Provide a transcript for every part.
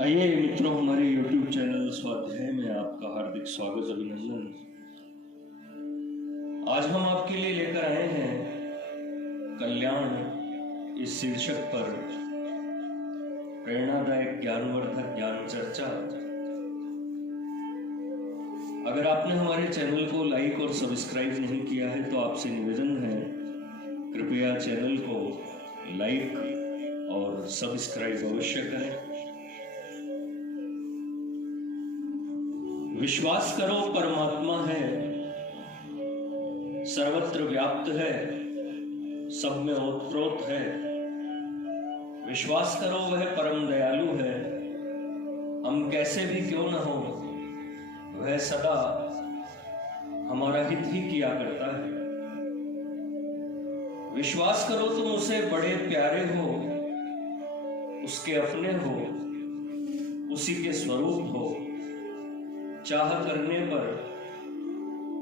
आइए मित्रों, हमारे YouTube चैनल स्वाध्याय में आपका हार्दिक स्वागत, अभिनंदन। आज हम आपके लिए लेकर आए हैं कल्याण इस शीर्षक पर प्रेरणादायक ज्ञानवर्धक ज्ञान चर्चा। अगर आपने हमारे चैनल को लाइक और सब्सक्राइब नहीं किया है तो आपसे निवेदन है, कृपया चैनल को लाइक और सब्सक्राइब अवश्य करें। विश्वास करो, परमात्मा है, सर्वत्र व्याप्त है, सब में ओतप्रोत है। विश्वास करो, वह परम दयालु है, हम कैसे भी क्यों न हो, वह सदा हमारा हित ही किया करता है। विश्वास करो, तुम उसे बड़े प्यारे हो, उसके अपने हो, उसी के स्वरूप हो। चाह करने पर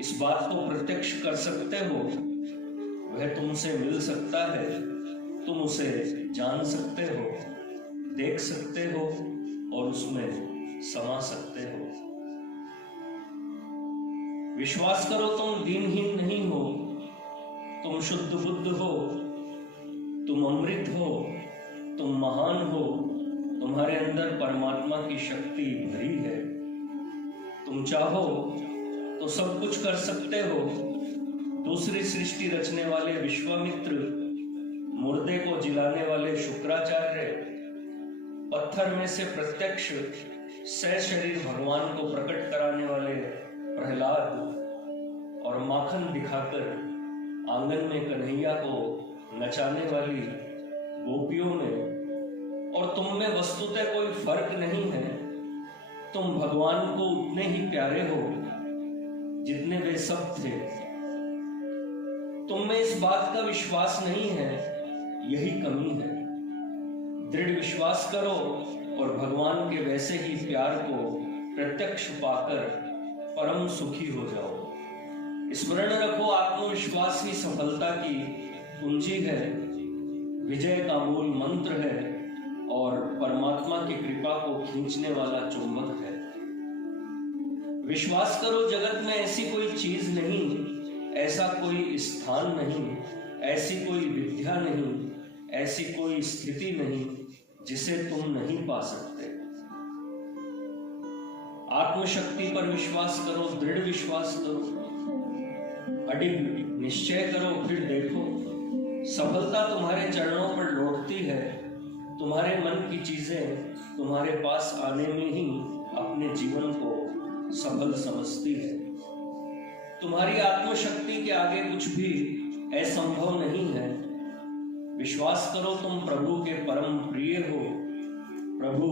इस बात को प्रत्यक्ष कर सकते हो, वह तुमसे मिल सकता है, तुम उसे जान सकते हो, देख सकते हो और उसमें समा सकते हो। विश्वास करो, तुम दीनहीन नहीं हो, तुम शुद्ध बुद्ध हो, तुम अमृत हो, तुम महान हो, तुम्हारे अंदर परमात्मा की शक्ति भरी है। तुम चाहो तो सब कुछ कर सकते हो। दूसरी सृष्टि रचने वाले विश्वामित्र, मुर्दे को जिलाने वाले शुक्राचार्य, पत्थर में से प्रत्यक्ष सशरीर भगवान को प्रकट कराने वाले प्रहलाद और माखन दिखाकर आंगन में कन्हैया को नचाने वाली गोपियों में और तुम में वस्तुतः कोई फर्क नहीं है। तुम भगवान को उतने ही प्यारे हो जितने वे सब थे। तुम में इस बात का विश्वास नहीं है, यही कमी है। दृढ़ विश्वास करो और भगवान के वैसे ही प्यार को प्रत्यक्ष पाकर परम सुखी हो जाओ। स्मरण रखो, आत्मविश्वास ही सफलता की कुंजी है, विजय का मूल मंत्र है और परमात्मा की कृपा को खींचने वाला चुंबक है। विश्वास करो, जगत में ऐसी कोई चीज नहीं, ऐसा कोई स्थान नहीं, ऐसी कोई विद्या नहीं, ऐसी कोई स्थिति नहीं जिसे तुम नहीं पा सकते। आत्मशक्ति पर विश्वास करो, दृढ़ विश्वास करो, अडिग निश्चय करो, फिर देखो सफलता तुम्हारे चरणों पर लौटती है। तुम्हारे मन की चीजें तुम्हारे पास आने में ही अपने जीवन को सफल समझती है। तुम्हारी आत्मशक्ति के आगे कुछ भी असंभव नहीं है। विश्वास करो, तुम प्रभु के परम प्रिय हो, प्रभु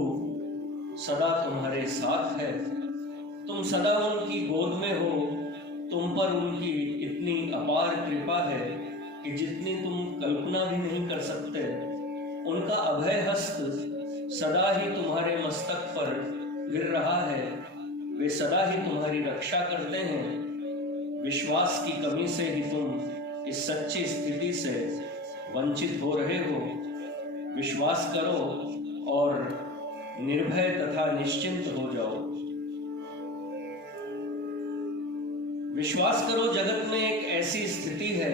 सदा तुम्हारे साथ है, तुम सदा उनकी गोद में हो, तुम पर उनकी इतनी अपार कृपा है कि जितनी तुम कल्पना भी नहीं कर सकते। उनका अभय हस्त सदा ही तुम्हारे मस्तक पर गिर रहा है, वे सदा ही तुम्हारी रक्षा करते हैं। विश्वास की कमी से ही तुम इस सच्ची स्थिति से वंचित हो रहे हो। विश्वास करो और निर्भय तथा निश्चिंत हो जाओ। विश्वास करो, जगत में एक ऐसी स्थिति है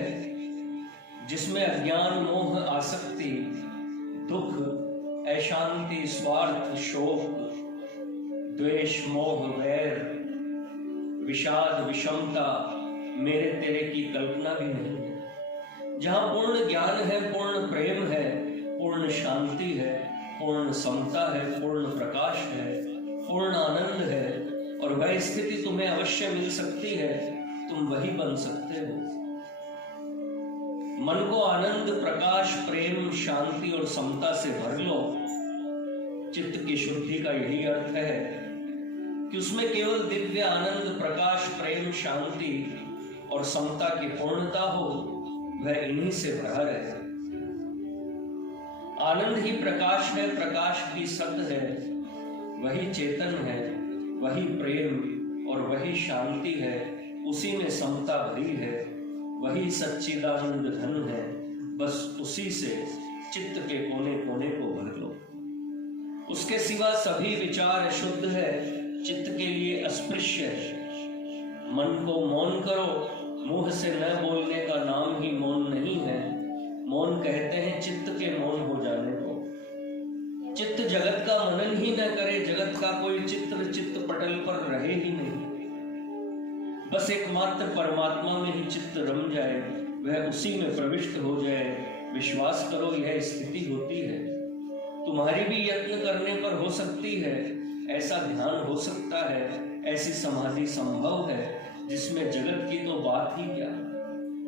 जिसमें अज्ञान, मोह, आसक्ति, दुख, अशांति, स्वार्थ, शोक, द्वेष, मोह, वैर, विषाद, विषमता, मेरे तेरे की कल्पना भी नहीं है। जहां पूर्ण ज्ञान है, पूर्ण प्रेम है, पूर्ण शांति है, पूर्ण समता है, पूर्ण प्रकाश है, पूर्ण आनंद है और वह स्थिति तुम्हें अवश्य मिल सकती है। तुम वही बन सकते हो। मन को आनंद, प्रकाश, प्रेम, शांति और समता से भर लो। चित्त की शुद्धि का यही अर्थ है कि उसमें केवल दिव्य आनंद, प्रकाश, प्रेम, शांति और समता की पूर्णता हो। वह इन्हीं से भरा रहे। आनंद ही प्रकाश है, प्रकाश ही सत्य है, वही चेतन है, वही प्रेम और वही शांति है, उसी में समता भरी है, वही सच्चिदानंद धन है। बस उसी से चित्त के कोने कोने को भर लो। उसके सिवा सभी विचार अशुद्ध है, चित्त के लिए अस्पृश्य है। मन को मौन करो, मुंह से न बोलने का नाम ही मौन नहीं है। मौन कहते हैं चित्त के मौन हो जाने को। चित्त जगत का मनन ही न करे, जगत का कोई चित्र चित्त पटल पर रहे ही नहीं। बस एकमात्र परमात्मा में ही चित्त रम जाए, वह उसी में प्रविष्ट हो जाए। विश्वास करो, यह स्थिति होती है। तुम्हारी भी यत्न करने पर हो सकती है, ऐसा ध्यान हो सकता है, ऐसी समाधि संभव है जिसमें जगत की तो बात ही क्या,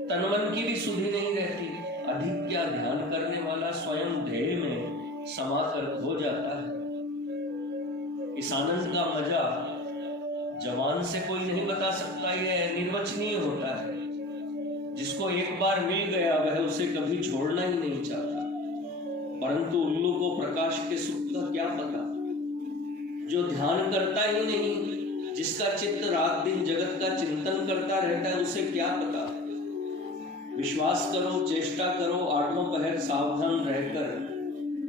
तन मन की भी सुधि नहीं रहती। अधिक क्या ध्यान करने वाला स्वयं ध्येय में समाकर खो जाता है। इस आनंद का मजा जवान से कोई नहीं बता सकता, यह निर्वचनीय होता है। जिसको एक बार मिल गया वह उसे कभी छोड़ना ही नहीं चाहता। परंतु उल्लू को प्रकाश के सुख का क्या पता। जो ध्यान करता ही नहीं, जिसका चित्त रात दिन जगत का चिंतन करता रहता है, उसे क्या पता। विश्वास करो, चेष्टा करो, आठों पहर सावधान रहकर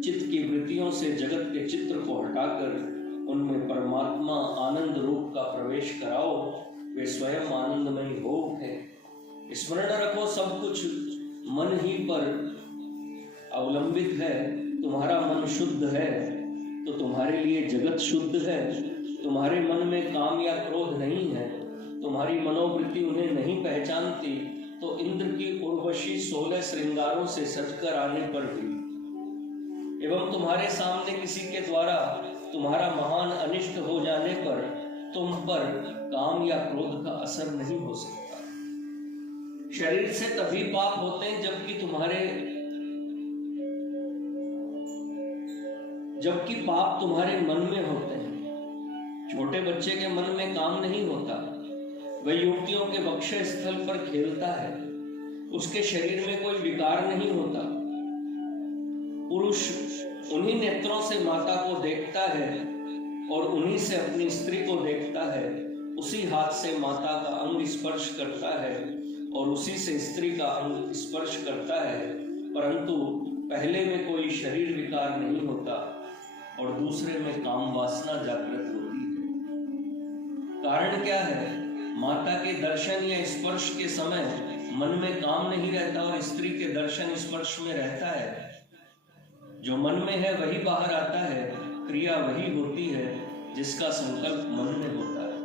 चित्त की वृत्तियों से जगत के चित्र को हटाकर उनमें परमात्मा आनंद रूप का प्रवेश कराओ। वे स्वयं आनंदमय हो उठे। स्मरण रखो, सब कुछ मन ही पर अवलंबित है। तुम्हारा मन शुद्ध है तो तुम्हारे लिए जगत शुद्ध है। तुम्हारे मन में काम या क्रोध नहीं है, तुम्हारी मनोवृत्ति उन्हें नहीं पहचानती, तो इंद्र की उर्वशी 16 श्रृंगारों से सजकर आने पर भी एवं तुम्हारे सामने किसी के द्वारा तुम्हारा महान अनिष्ट हो जाने पर तुम पर काम या क्रोध का असर नहीं हो सकता। शरीर से तभी पाप होते हैं जबकि पाप तुम्हारे मन में होते हैं। छोटे बच्चे के मन में काम नहीं होता, वह युवतियों के वक्ष स्थल पर खेलता है, उसके शरीर में कोई विकार नहीं होता। पुरुष उन्हीं नेत्रों से माता को देखता है और उन्हीं से अपनी स्त्री को देखता है। उसी हाथ से माता का अंग स्पर्श करता है और उसी से स्त्री का अंग स्पर्श करता है, परंतु पहले में कोई शरीर विकार नहीं होता और दूसरे में काम वासना जागृत होती है। कारण क्या है? माता के दर्शन या स्पर्श के समय मन में काम नहीं रहता और स्त्री के दर्शन स्पर्श में रहता है। जो मन में है वही बाहर आता है, क्रिया वही होती है जिसका संकल्प मन में होता है।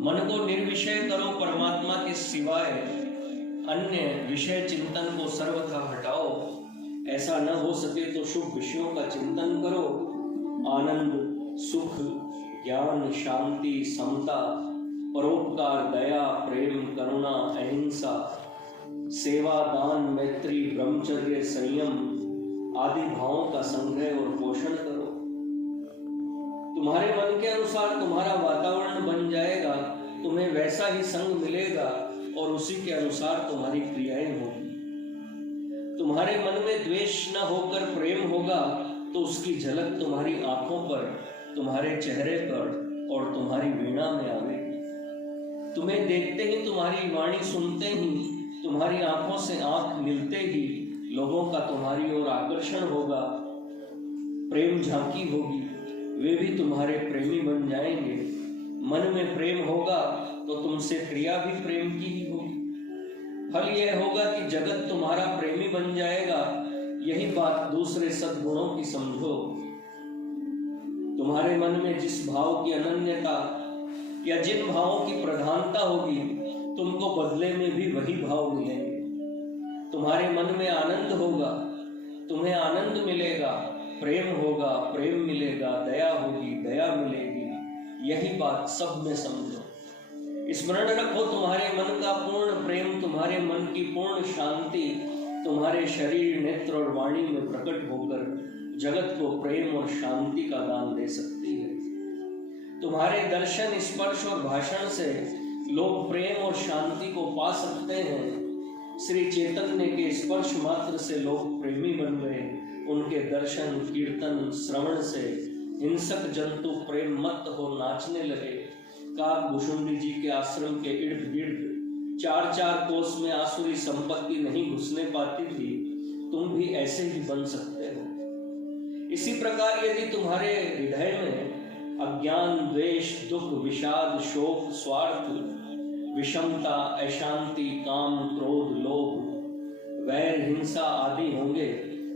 मन को निर्विषय करो, परमात्मा के सिवाय अन्य विषय चिंतन को सर्वथा हटाओ। ऐसा न हो सके तो शुभ विषयों का चिंतन करो। आनंद, सुख, ज्ञान, शांति, समता, परोपकार, दया, प्रेम, करुणा, अहिंसा, सेवा, दान, मैत्री, ब्रह्मचर्य, संयम आदि भावों का संग्रह और पोषण करो। तुम्हारे मन के अनुसार तुम्हारा वातावरण बन जाएगा, तुम्हें वैसा ही संग मिलेगा और उसी के अनुसार तुम्हारी क्रियाएं होगी। तुम्हारे मन में द्वेष न होकर प्रेम होगा तो उसकी झलक तुम्हारी आंखों पर, तुम्हारे चेहरे पर और तुम्हारी वीणा में आवेगी। तुम्हें देखते ही, तुम्हारी वाणी सुनते ही, तुम्हारी आंखों से आंख मिलते ही लोगों का तुम्हारी ओर आकर्षण होगा, प्रेम झांकी होगी, वे भी तुम्हारे प्रेमी बन जाएंगे। मन में प्रेम होगा तो तुमसे क्रिया भी प्रेम की ही होगी। फल यह होगा कि जगत तुम्हारा प्रेमी बन जाएगा। यही बात दूसरे सद्गुणों की समझो। तुम्हारे मन में जिस भाव की अनन्यता या जिन भावों की प्रधानता होगी, तुमको बदले में भी वही भाव मिलेंगे। तुम्हारे मन में आनंद होगा, तुम्हें आनंद मिलेगा। प्रेम होगा, प्रेम मिलेगा। दया होगी, दया मिलेगी। यही बात सब में समझो। स्मरण रखो, तुम्हारे मन का पूर्ण प्रेम, तुम्हारे मन की पूर्ण शांति तुम्हारे शरीर, नेत्र और वाणी में प्रकट होकर जगत को प्रेम और शांति का दान दे सकती है। तुम्हारे दर्शन, स्पर्श और भाषण से लोग प्रेम और शांति को पा सकते हैं। श्री चैतन्य के स्पर्श मात्र से लोग प्रेमी बन गए। उनके दर्शन, कीर्तन, श्रवण से हिंसक जंतु प्रेम मत हो नाचने लगे। काक भुषुंडी जी के आश्रम के इर्द गिर्द 4-4 कोस में आसुरी संपत्ति नहीं घुसने पाती थी। तुम भी ऐसे ही बन सकते हो। इसी प्रकार यदि तुम्हारे हृदय में अज्ञान, द्वेष, दुख, विषाद, शोक, स्वार्थ, विषमता, अशांति, काम, क्रोध, लोभ, वैर, हिंसा आदि होंगे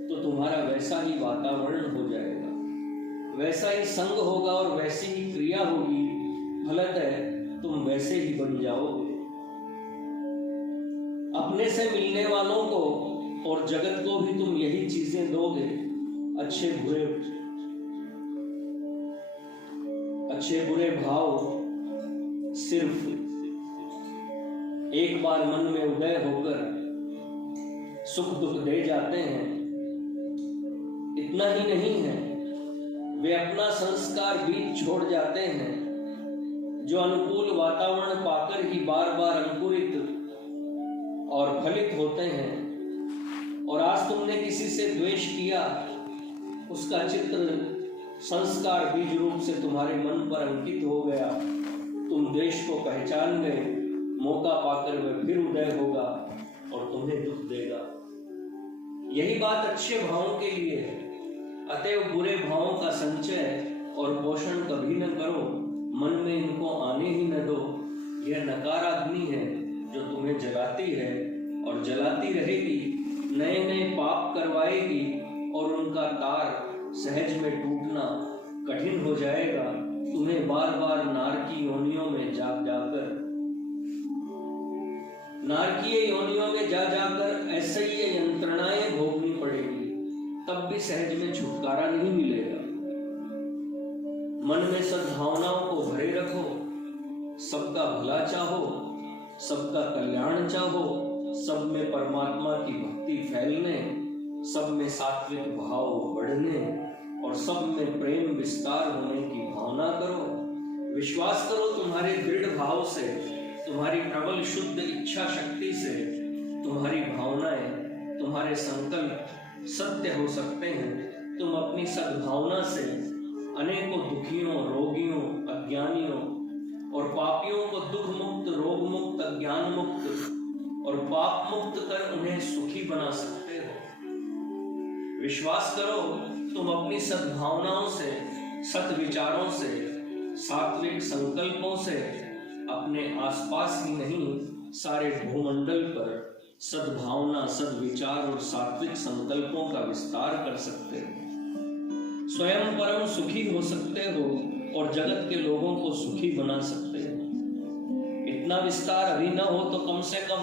तो तुम्हारा वैसा ही वातावरण हो जाएगा, वैसा ही संग होगा और वैसी ही क्रिया होगी। फलतः तुम वैसे ही बन जाओगे। अपने से मिलने वालों को और जगत को भी तुम यही चीजें दोगे, अच्छे बुरे भाव सिर्फ एक बार मन में उदय होकर सुख दुख दे जाते हैं। इतना ही नहीं है, वे अपना संस्कार बीज छोड़ जाते हैं, जो अनुकूल वातावरण पाकर ही बार बार अंकुरित और फलित होते हैं। और आज तुमने किसी से द्वेष किया, उसका चित्र संस्कार बीज रूप से तुम्हारे मन पर अंकित हो गया, तुम द्वेष को पहचान गए, मौका पाकर वह फिर उदय होगा और तुम्हें दुख देगा। यही बात अच्छे भावों के लिए है। अतएव बुरे भावों का संचय और पोषण कभी न करो, मन में इनको आने ही न दो। यह नकाराग्नि है जो तुम्हें जलाती है और जलाती रहेगी, नए नए पाप करवाएगी और उनका तार सहज में टूटना कठिन हो जाएगा। तुम्हें बार बार नारकीय योनियों में जा जाकर ऐसे ही यंत्रणाएं भोगनी पड़ेगी, तब भी सहज में छुटकारा नहीं मिलेगा। मन में सद्भावनाओं को भरे रखो, सबका भला चाहो, सबका कल्याण चाहो, सब में परमात्मा की भक्ति फैलने, सब में सात्विक भाव बढ़ने और सब में प्रेम विस्तार होने की भावना करो। विश्वास करो, तुम्हारे दृढ़ भाव से, तुम्हारी प्रबल शुद्ध इच्छा शक्ति से तुम्हारी भावनाएं, तुम्हारे संकल्प सत्य हो सकते हैं। तुम अपनी सद्भावना से अनेकों दुखियों, रोगियों, अज्ञानियों और पापियों को दुख मुक्त, रोग मुक्त, अज्ञान मुक्त और पाप मुक्त कर उन्हें सुखी बना सकते हो। विश्वास करो, तुम अपनी सद्भावनाओं से, सत विचारों से, सात्विक संकल्पों से अपने आसपास ही नहीं, सारे भूमंडल पर सद्भावना, सद्विचार और सात्विक संकल्पों का विस्तार कर सकते हो। स्वयं परम सुखी हो सकते हो और जगत के लोगों को सुखी बना सकते हो। इतना विस्तार अभी ना हो तो कम से कम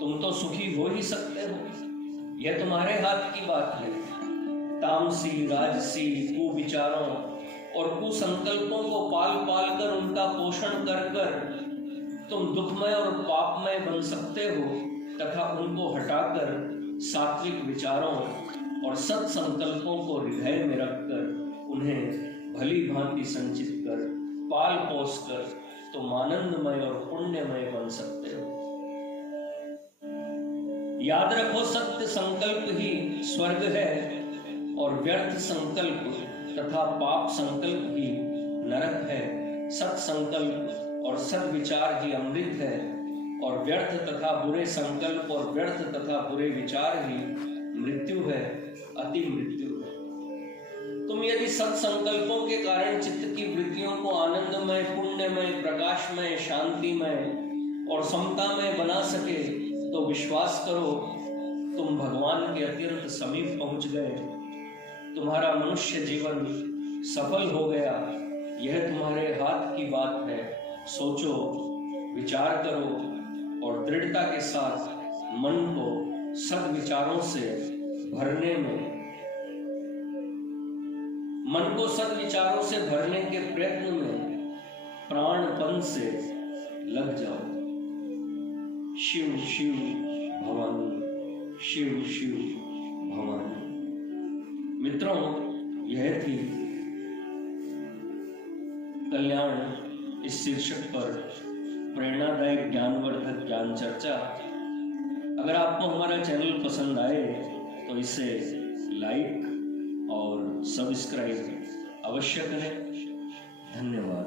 तुम तो सुखी हो ही सकते हो। यह तुम्हारे हाथ की बात है। तामसी, राजसी, कुविचारों और कुसंकल्पों को पाल पाल कर उनका पोषण कर कर तुम दुखमय और पापमय बन सकते हो, तथा उनको हटाकर सात्विक विचारों और सत संकल्पों को हृदय में रखकर उन्हें भली भांति संचित कर, पाल पोस कर तुम आनंदमय और पुण्यमय बन सकते हो। याद रखो, सत्य संकल्प ही स्वर्ग है और व्यर्थ संकल्प तथा पाप संकल्प ही नरक है। सत संकल्प और सद विचार ही अमृत है और व्यर्थ तथा बुरे संकल्प और व्यर्थ तथा बुरे विचार ही मृत्यु है, अति मृत्यु है। तुम यदि सत संकल्पों के कारण चित्त की वृत्तियों को आनंदमय, पुण्यमय, प्रकाशमय, शांतिमय और समतामय बना सके तो विश्वास करो, तुम भगवान के अत्यंत समीप पहुंच गए। तुम्हारा मनुष्य जीवन सफल हो गया। यह तुम्हारे हाथ की बात है। सोचो, विचार करो और दृढ़ता के साथ मन को सद्विचारों से भरने के प्रयत्न में प्राणपन से लग जाओ। शिव शिव भवानी, शिव शिव भवानी। मित्रों, यह थी कल्याण इस शीर्षक पर प्रेरणादायक ज्ञानवर्धक ज्ञान चर्चा। अगर आपको हमारा चैनल पसंद आए तो इसे लाइक और सब्सक्राइब अवश्य करें। धन्यवाद।